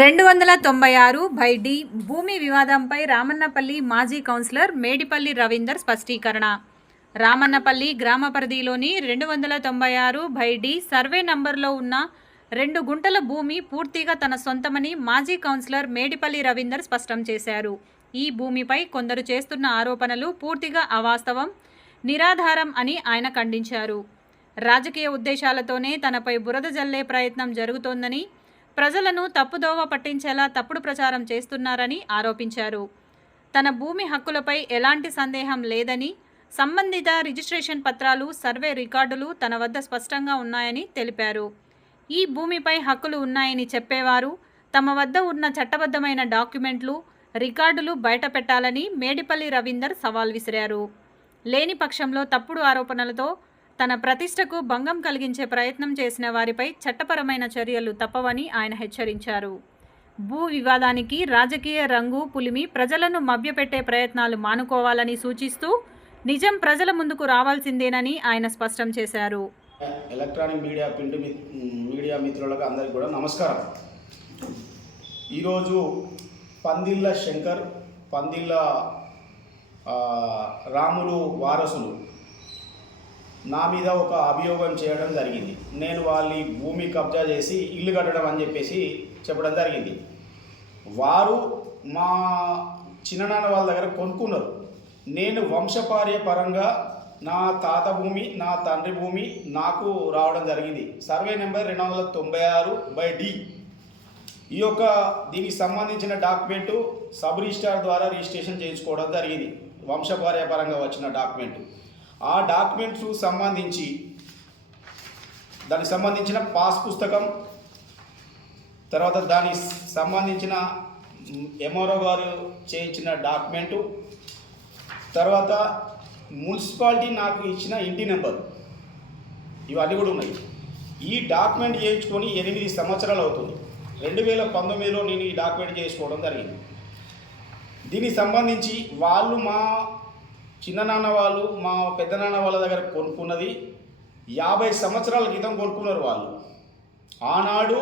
రెండు వందల తొంభై ఆరు బై డి భూమి వివాదంపై రామన్నపల్లి మాజీ కౌన్సిలర్ మేడిపల్లి రవీందర్ స్పష్టీకరణ. రామన్నపల్లి గ్రామ పరిధిలోని రెండు వందల తొంభై ఆరు బై డి సర్వే నంబర్లో ఉన్న రెండు గుంటల భూమి పూర్తిగా తన సొంతమని మాజీ కౌన్సిలర్ మేడిపల్లి రవీందర్ స్పష్టం చేశారు. ఈ భూమిపై కొందరు చేస్తున్న ఆరోపణలు పూర్తిగా అవాస్తవం నిరాధారం అని ఆయన ఖండించారు. రాజకీయ ఉద్దేశాలతోనే తనపై బురద జల్లే ప్రయత్నం జరుగుతోందని ప్రజలను తప్పుదోవ పట్టించేలా తప్పుడు ప్రచారం చేస్తున్నారని ఆరోపించారు. తన భూమి హక్కులపై ఎలాంటి సందేహం లేదని సంబంధిత రిజిస్ట్రేషన్ పత్రాలు సర్వే రికార్డులు తన వద్ద స్పష్టంగా ఉన్నాయని తెలిపారు. ఈ భూమిపై హక్కులు ఉన్నాయని చెప్పేవారు తమ వద్ద ఉన్న చట్టబద్ధమైన డాక్యుమెంట్లు రికార్డులు బయటపెట్టాలని మేడిపల్లి రవీందర్ సవాల్ విసిరారు. లేని పక్షంలో తప్పుడు ఆరోపణలతో తన ప్రతిష్టకు భంగం కలిగించే ప్రయత్నం చేసిన వారిపై చట్టపరమైన చర్యలు తప్పవని ఆయన హెచ్చరించారు. భూ వివాదానికి రాజకీయ రంగు పులిమి ప్రజలను మభ్యపెట్టే ప్రయత్నాలు మానుకోవాలని సూచిస్తూ నిజం ప్రజల ముందుకు రావాల్సిందేనని ఆయన స్పష్టం చేశారు. ఎలక్ట్రానిక్ మీడియా ప్రింట్ మీడియా మిత్రులకు అందరికీ కూడా నమస్కారం. ఈరోజు పందిళ్ళ శంకర్ పందిళ్ళ రాములు వారసులు నా మీద ఒక అభియోగం చేయడం జరిగింది. నేను వాళ్ళ భూమి కబ్జా చేసి ఇల్లు కట్టడం అని చెప్పేసి చెప్పడం జరిగింది. వారు మా చిన్ననాన్న వాళ్ళ దగ్గర కొనుక్కున్నారు. నేను వంశపార్య పరంగా నా తాత భూమి నా తండ్రి భూమి నాకు రావడం జరిగింది. సర్వే నెంబర్ రెండు వందల తొంభై ఆరు బై డి. ఈ యొక్క దీనికి సంబంధించిన డాక్యుమెంటు సబ్ రిజిస్టార్ ద్వారా రిజిస్ట్రేషన్ చేయించుకోవడం జరిగింది. వంశపార్య పరంగా వచ్చిన డాక్యుమెంట్. ఆ డాక్యుమెంట్స్ సంబంధించి దానికి సంబంధించిన పాస్ పుస్తకం తర్వాత దానికి సంబంధించిన ఎంఆర్ఓ గారు చేయించిన డాక్యుమెంటు తర్వాత మున్సిపాలిటీ నాకు ఇచ్చిన ఇంటి నెంబర్ ఇవన్నీ కూడా ఉన్నాయి. ఈ డాక్యుమెంట్ చేయించుకొని ఎనిమిది సంవత్సరాలు అవుతుంది. రెండు వేల పంతొమ్మిదిలో నేను ఈ డాక్యుమెంట్ చేసుకోవడం జరిగింది. దీనికి సంబంధించి వాళ్ళు మా చిన్ననాన్న వాళ్ళు మా పెద్దనాన్న వాళ్ళ దగ్గర కొనుక్కున్నది యాభై సంవత్సరాల క్రితం కొనుక్కున్నారు వాళ్ళు. ఆనాడు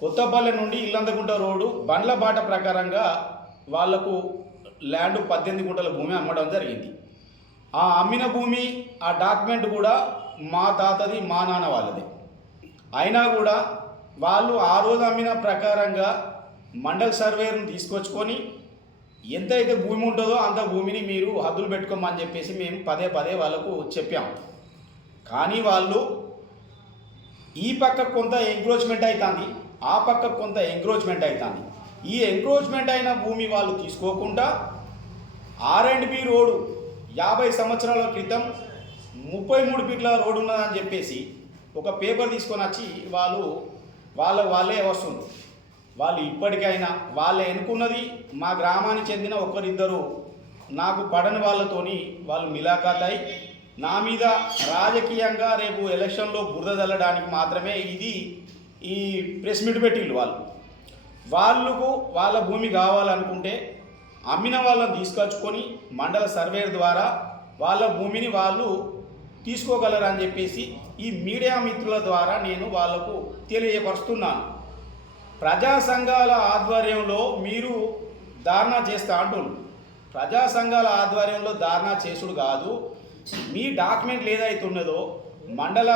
కొత్తపల్లె నుండి ఇల్లంతకుంట రోడ్డు బండ్ల బాట ప్రకారంగా వాళ్ళకు ల్యాండ్ పద్దెనిమిది గుంటల భూమి అమ్మడం జరిగింది. ఆ అమ్మిన భూమి ఆ డాక్యుమెంట్ కూడా మా తాతది మా నాన్న వాళ్ళది. అయినా కూడా వాళ్ళు ఆ రోజు అమ్మిన ప్రకారంగా మండల్ సర్వేను తీసుకొచ్చుకొని ఎంతైతే భూమి ఉంటుందో అంత భూమిని మీరు హద్దులు పెట్టుకోమని చెప్పేసి మేము పదే పదే వాళ్ళకు చెప్పాం. కానీ వాళ్ళు ఈ పక్క కొంత ఎంక్రోచ్మెంట్ అవుతుంది ఆ పక్క కొంత ఎంక్రోచ్మెంట్ అవుతుంది ఈ ఎంక్రోచ్మెంట్ అయిన భూమి వాళ్ళు తీసుకోకుండా ఆర్ అండ్ బి రోడ్డు యాభై సంవత్సరాల క్రితం ముప్పై మూడు ఫీట్ల రోడ్డు ఉన్నదని చెప్పేసి ఒక పేపర్ తీసుకొని వచ్చి వాళ్ళు వాళ్ళ వాళ్ళే వస్తుంది వాళ్ళు ఇప్పటికైనా వాళ్ళు ఎన్నుకున్నది మా గ్రామానికి చెందిన ఒకరిద్దరు నాకు పడని వాళ్ళతోని వాళ్ళు మిలాఖాతాయి నా మీద రాజకీయంగా రేపు ఎలక్షన్లో బురద చల్లడానికి మాత్రమే ఇది ఈ ప్రెస్ మీట్ పెట్టిళ్ళు వాళ్ళు. వాళ్ళకు వాళ్ళ భూమి కావాలనుకుంటే అమ్మిన వాళ్ళని తీసుకొచ్చుకొని మండల సర్వే ద్వారా వాళ్ళ భూమిని వాళ్ళు తీసుకోగలరు అని చెప్పేసి ఈ మీడియా మిత్రుల ద్వారా నేను వాళ్ళకు తెలియపరుస్తున్నాను. ప్రజా సంఘాల ఆధ్వర్యంలో మీరు ధారణ చేస్తా అంటున్నారు ప్రజా సంఘాల ఆధ్వర్యంలో ధారణ చేసుడు కాదు. మీ డాక్యుమెంట్లు ఏదైతే ఉన్నదో మండల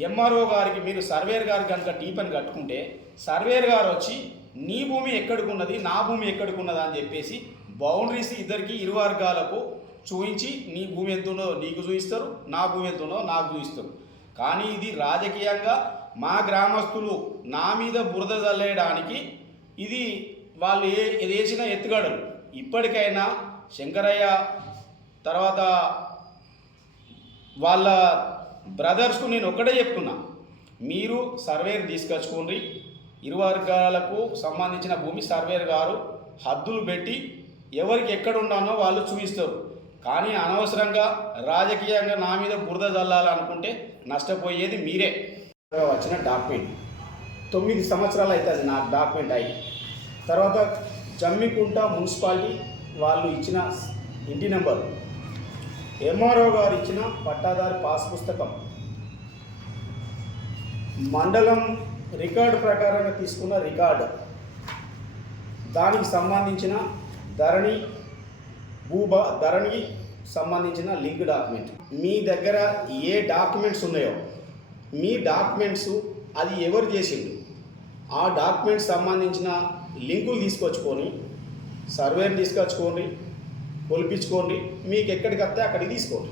ఎంఆర్ఓ గారికి మీరు సర్వేర్ గారు కనుక టీపన్ కట్టుకుంటే సర్వేర్ గారు వచ్చి నీ భూమి ఎక్కడికి ఉన్నది? నా భూమి ఎక్కడికి ఉన్నది? అని చెప్పేసి బౌండరీస్ ఇద్దరికి ఇరు వర్గాలకు చూపించి నీ భూమి ఎంత ఉన్నదో నీకు చూపిస్తారు నా భూమి ఎంత ఉన్నదో నాకు చూపిస్తారు కానీ ఇది రాజకీయంగా మా గ్రామస్తులు నా మీద బురద చల్లేయడానికి ఇది వాళ్ళు ఏ ఇది వేసిన ఎత్తుగడలు. ఇప్పటికైనా శంకరయ్య తర్వాత వాళ్ళ బ్రదర్స్కు నేను ఒక్కటే చెప్తున్నా. మీరు సర్వేర్ తీసుకొచ్చుకోండి. ఇరు వర్గాలకు సంబంధించిన భూమి సర్వేర్ గారు హద్దులు పెట్టి ఎవరికి ఎక్కడ ఉన్నానో వాళ్ళు చూపిస్తారు. కానీ అనవసరంగా రాజకీయంగా నా మీద బురద చల్లాలనుకుంటే నష్టపోయేది మీరే. వచ్చిన డాక్యుమెంట్. తొమ్మిది సంవత్సరాలు అవుతుంది నా డాక్యుమెంట్ అయ్యి తర్వాత జమ్మికుంట మున్సిపాలిటీ వాళ్ళు ఇచ్చిన ఇంటి నెంబర్. ఎంఆర్ఓ గారు ఇచ్చిన పట్టాదారు పాస్ పుస్తకం. మండలం రికార్డు ప్రకారంగా తీసుకున్న రికార్డు. దానికి సంబంధించిన ధరణి భూభా ధరణి సంబంధించిన లింక్ డాక్యుమెంట్. మీ దగ్గర ఏ డాక్యుమెంట్స్ ఉన్నాయో మీ డాక్యుమెంట్స్ అది ఎవరు చేసిండు ఆ డాక్యుమెంట్స్ సంబంధించిన లింకులు తీసుకొచ్చుకొని సర్వేని తీసుకొచ్చుకోండి కొలిపించుకోండి మీకు ఎక్కడికి వస్తే అక్కడికి తీసుకోండి.